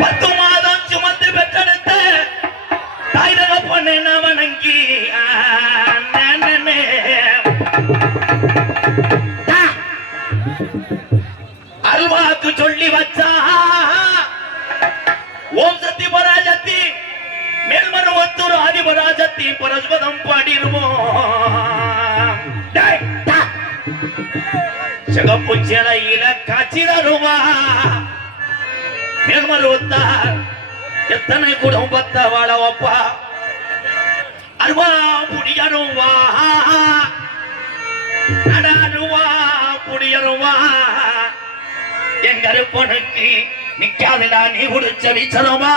10 மாதம் சுமந்து பெற்றெடுத்த தாய் தகப்பனை வணங்கி அல்வாக்கு சொல்லி வச்சா ஓம் சக்தி பராசக்தி மேல்மருவத்தூர் ஆதிபராசக்தி பரஸ்பதம் பாடிடுவோம். சிகப்பு சிலையில காட்சி தருவா மேல்மருவத்தார் எத்தனை குடும்பத்தை வாழ வைப்பா. அருவா புடியருவா அடாருவா புடியருவா எங்க பொண்ணுக்கு நிக்காதடா நீ உடிச்ச வீச்சருவா.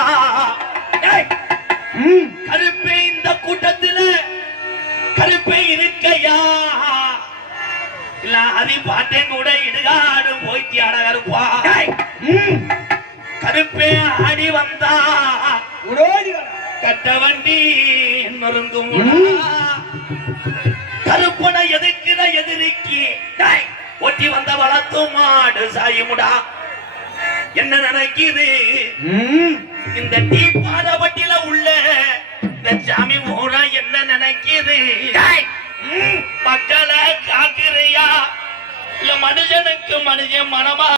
கருப்பே இந்த கூட்டத்தில் கருப்பே இருக்கையா இல்ல அதி பாட்டேன் கூட இடுகாடு போய்த்தி ஆட கருப்பா. கருப்பே ஆடி வந்தா கட்ட வண்டி நொறுங்கும். கருப்பனை எதிர்க்கிற எதிரிக்கு ஒட்டி வந்த வளர்த்து மாடு சாயுமுடா. என்ன நினைக்குது இந்த டீ பாதப்பட்டில உள்ள இந்த சாமி ஊரா என்ன நினைக்குது? மக்களை காக்குறியா இல்ல மனுஷனுக்கு மனுஷன் மனமா